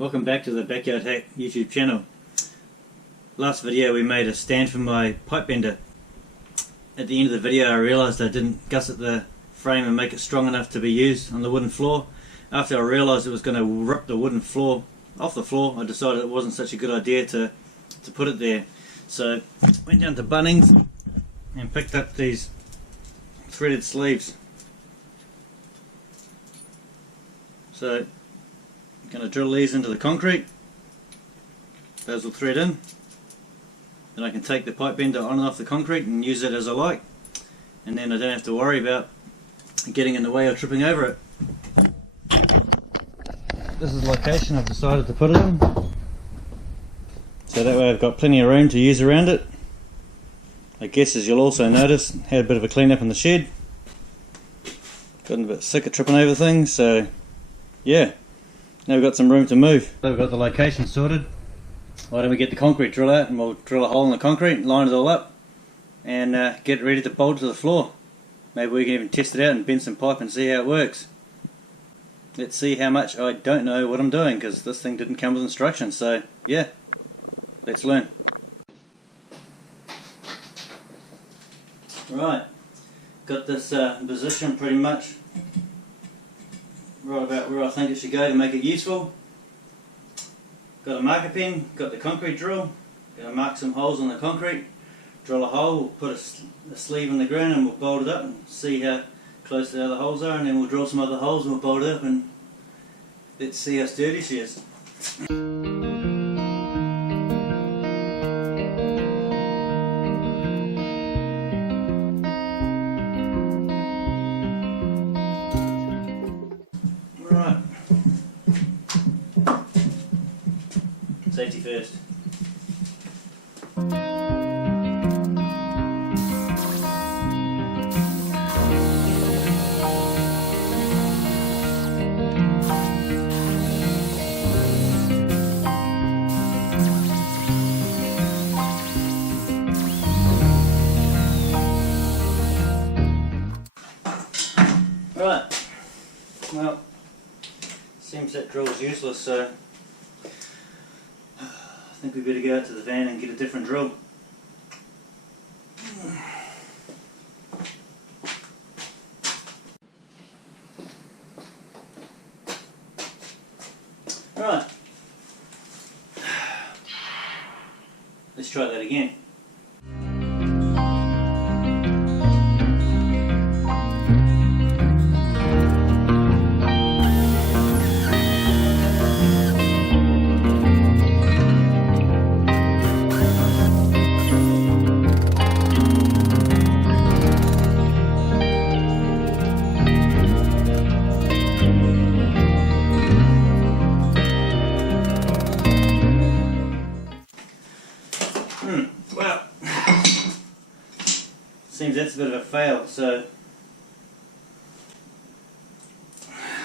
Welcome back to the Backyard Hack YouTube channel. Last video we made a stand for my pipe bender. At the end of the video I realised I didn't gusset the frame and make it strong enough to be used on the wooden floor. After I realised it was going to rip the wooden floor off the floor, I decided it wasn't such a good idea to put it there. So went down to Bunnings and picked up these threaded sleeves. So I'm going to drill these into the concrete. Those will thread in. Then I can take the pipe bender on and off the concrete and use it as I like. And then I don't have to worry about getting in the way or tripping over it. This is the location I've decided to put it in. So that way I've got plenty of room to use around it. I guess as you'll also notice, had a bit of a clean up in the shed. Gotten a bit sick of tripping over things, so yeah. Now we've got some room to move. So we've got the location sorted. Why don't we get the concrete drill out and we'll drill a hole in the concrete, line it all up and get it ready to bolt to the floor. Maybe we can even test it out and bend some pipe and see how it works. Let's see how much I don't know what I'm doing, because this thing didn't come with instructions, so yeah, let's learn. Right, got this position pretty much right about where I think it should go to make it useful. Got a marker pen, got the concrete drill, going to mark some holes on the concrete, drill a hole, we'll put a sleeve in the ground and we'll bolt it up and see how close the other holes are, and then we'll drill some other holes and we'll bolt it up and let's see how sturdy she is. Right, safety first. Right, well, seems that drill's useless, so I think we better go out to the van and get a different drill. Right, let's try that again. Well, seems that's a bit of a fail. So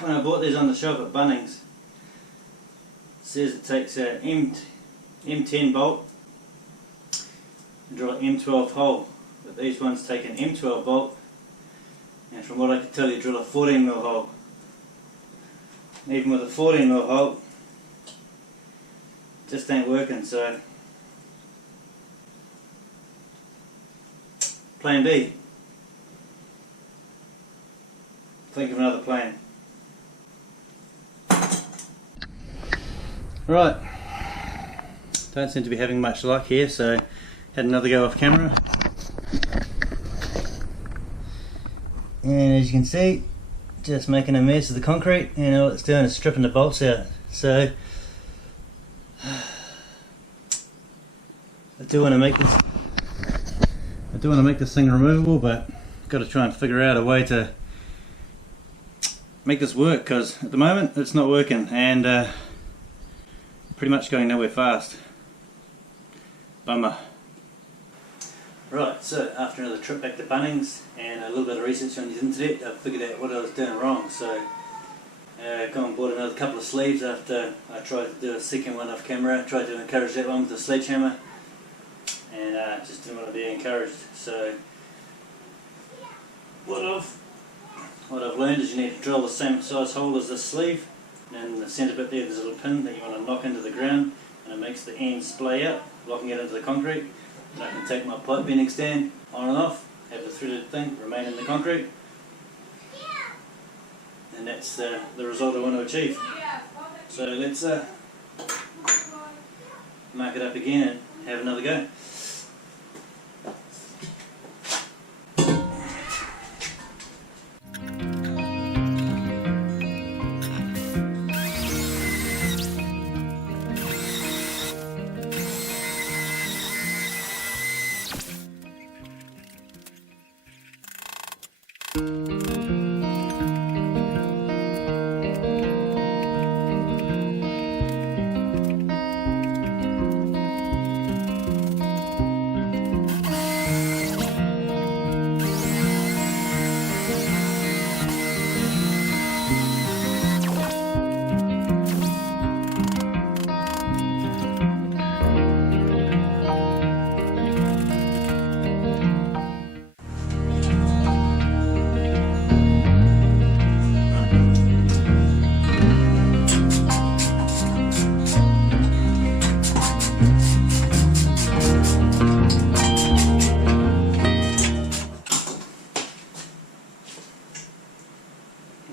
when I bought these on the shop at Bunnings, it says it takes a M10 bolt and drill an M12 hole, but these ones take an M12 bolt, and from what I can tell you, drill a 14mm hole. Even with a 14mm hole, it just ain't working. So plan B. Think of another plan. Right, don't seem to be having much luck here, so had another go off camera. And as you can see, just making a mess of the concrete, and all it's doing is stripping the bolts out. So I do want to make this thing removable, but I've got to try and figure out a way to make this work, because at the moment it's not working and pretty much going nowhere fast. Bummer. Right, so after another trip back to Bunnings and a little bit of research on the internet, I figured out what I was doing wrong. So gone and bought another couple of sleeves after I tried to do a second one off camera. Tried to encourage that one with a sledgehammer, and just didn't want to be encouraged. So what I've learned is you need to drill the same size hole as this sleeve, And in the centre bit there, there's a little pin that you want to knock into the ground, and it makes the end splay out, locking it into the concrete. And I can take my pipe bending stand on and off, have the threaded thing remain in the concrete, and that's the result I want to achieve. So let's mark it up again and have another go.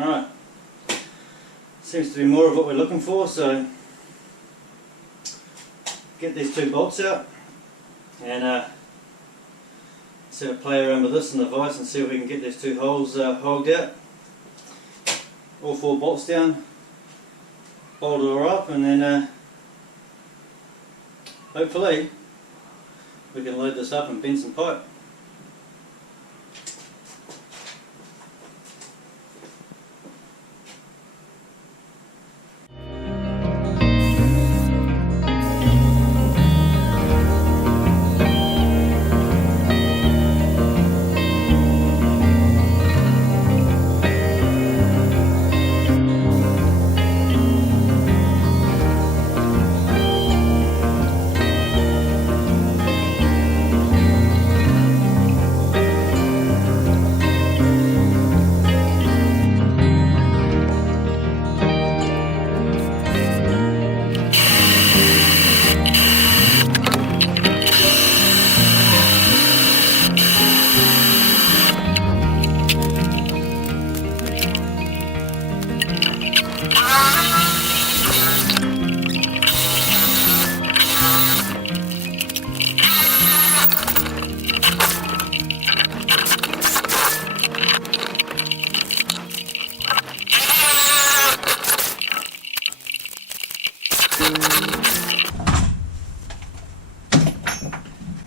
Alright, seems to be more of what we're looking for, so get these two bolts out and sort of play around with this and the vise and see if we can get these two holes hogged out. All four bolts down, bolt it all up, and then hopefully we can load this up and bend some pipe.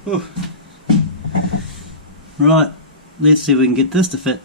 Whew. Right, let's see if we can get this to fit.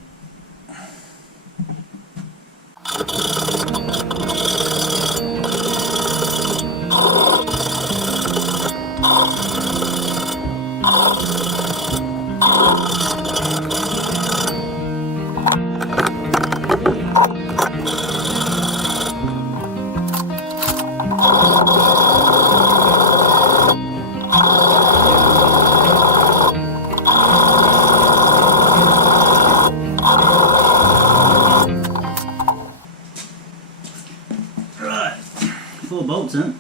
Four bolts in.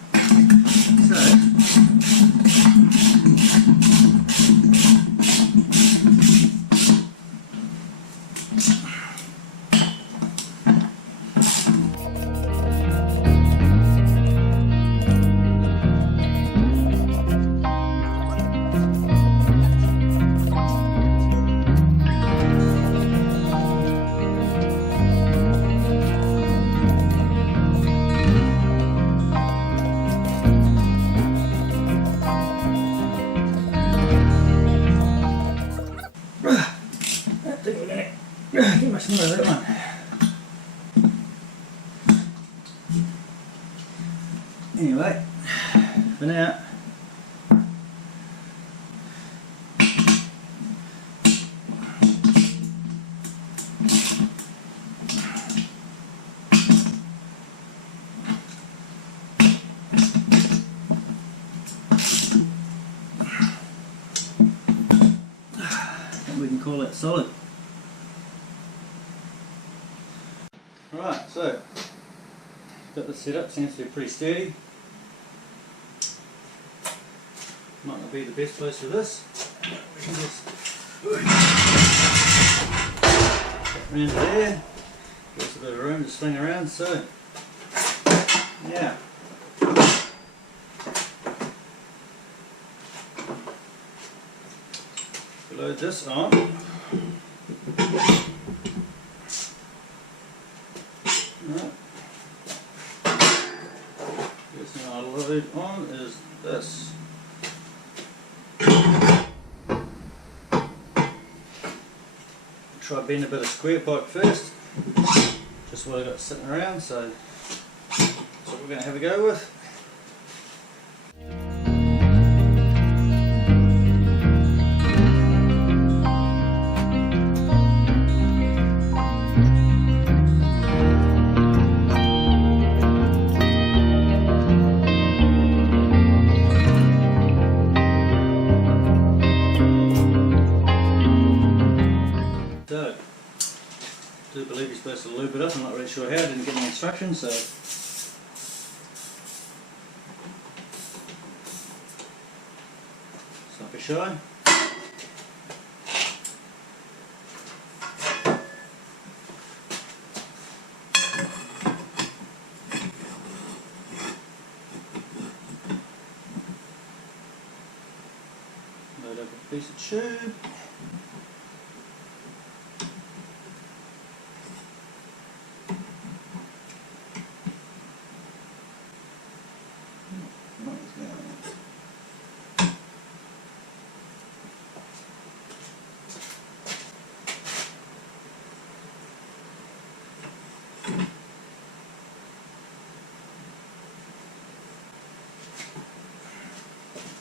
Get much more of that one. Anyway, for now, we can call it solid. Right, so got this set up, seems to be pretty sturdy. Might not be the best place for this. We can just get around there, give us a bit of room to swing around, so yeah. Load this on. Right. First thing I'll load on is this. Try bend a bit of square pipe first. Just what I got sitting around, so that's what we're going to have a go with. So, I do believe you're supposed to lube it up. I'm not really sure how, I didn't get any instructions, so stop be shy. Load up a piece of tube.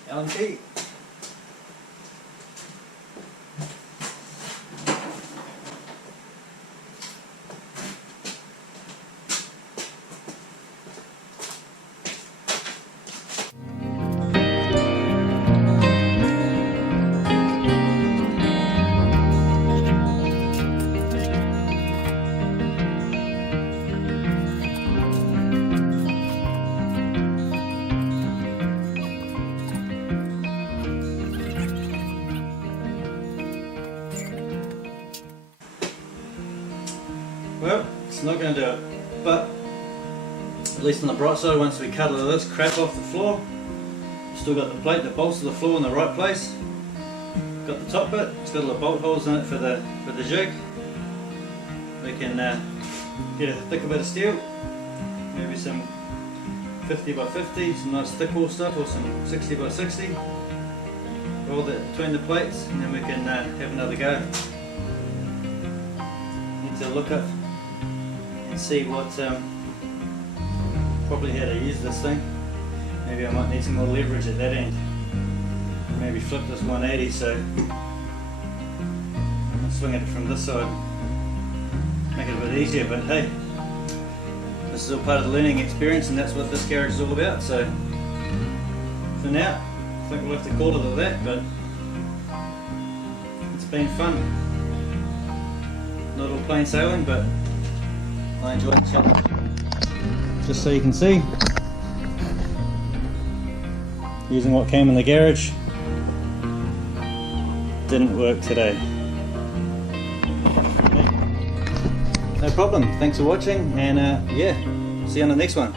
Allen key. Well, it's not going to do it, but at least on the bright side, once we cut all of this crap off the floor, still got the plate that bolts to the floor in the right place. Got the top bit, it's got little bolt holes in it for the jig. We can get a thicker bit of steel, maybe some 50 by 50, some nice thick wall stuff, or some 60 by 60. Roll that between the plates, and then we can have another go. Need to look up and see what probably how to use this thing. Maybe I might need some more leverage at that end. Maybe flip this 180 so I'll swing it from this side, make it a bit easier, but hey, this is all part of the learning experience and that's what this garage is all about. So for now, I think we'll have to call it at that, but it's been fun. Not all plain sailing, but I enjoyed the challenge. Just so you can see, using what came in the garage didn't work today. No problem, thanks for watching, and yeah, see you on the next one.